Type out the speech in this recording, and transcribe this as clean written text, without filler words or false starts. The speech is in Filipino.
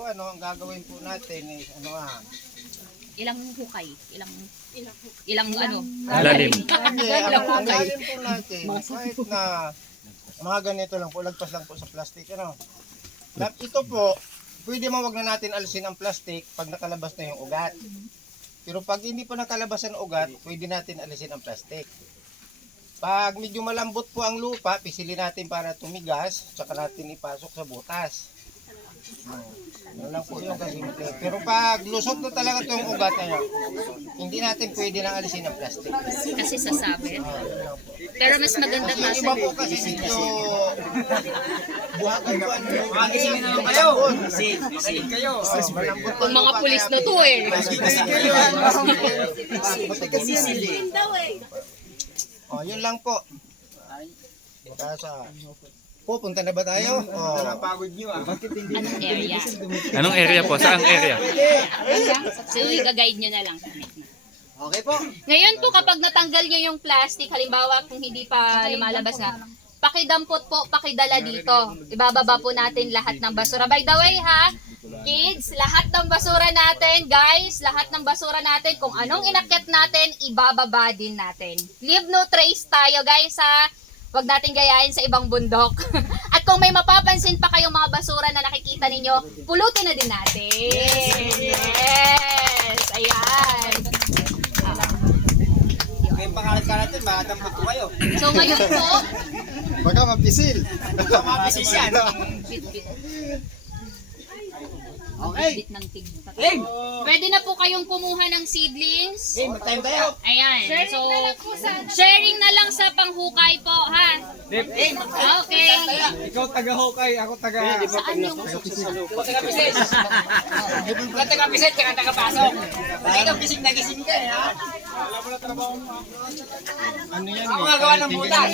po, ang gagawin po natin is, Ilang hukay? Ilang ano? Lalim. Hindi, ang lalim po natin, kahit na mga ganito lang po, lagpas lang po sa plastic, Ito po, pwede man wag na natin alisin ang plastic pag nakalabas na yung ugat. Pero pag hindi pa nakalabas ang ugat, pwede natin alisin ang plastic. Pag medyo malambot po ang lupa, pisilin natin para tumigas, tsaka natin ipasok sa butas. Yun lang po yung kasimple. Pero pag lusot na talaga itong ugat na yun, hindi natin pwede nang alisin ang plastic. Kasi sasabit. Pero mas maganda Yung pa iba po kasi medyo buhagan po ang Magising naman kayo. Magising kayo. malambot Kung mga pulis na to eh. Yun lang po. Pupunta na ba tayo? Napagod nyo ah. Anong area? Anong area po? Saang area? So, i-guide nyo na lang. Okay po. Ngayon po kapag natanggal nyo yung plastic, halimbawa kung hindi pa lumalabas na, pakidampot po, pakidala dito. Ibababa po natin lahat ng basura. By the way ha, kids, lahat ng basura natin, guys, lahat ng basura natin, kung anong inakyat natin, ibababa din natin. Leave no trace tayo guys ha. Huwag natin gayahin sa ibang bundok. At kung may mapapansin pa kayong mga basura na nakikita ninyo, pulutin na din natin. Yes! Ayan. Kayong pangalat-kalat yun, makatampot ko kayo. So ngayon po, Baka mapisil. Mapisis yan. bit-bit. Okay. Bit ng tig. Game! Pwede na po kayong kumuha ng seedlings. Game, mag-time tayo. Ayan. So, sharing na lang sa panghukay po, ha? Game, Okay. ikaw taga-hokay, ako taga... Saan yung Ikaw taga-pisit. Ikaw taga-pisit, ikaw taga-pasok. Ikaw gising na gising ka eh, ha? Ano yan Ako nga gawa ng butas.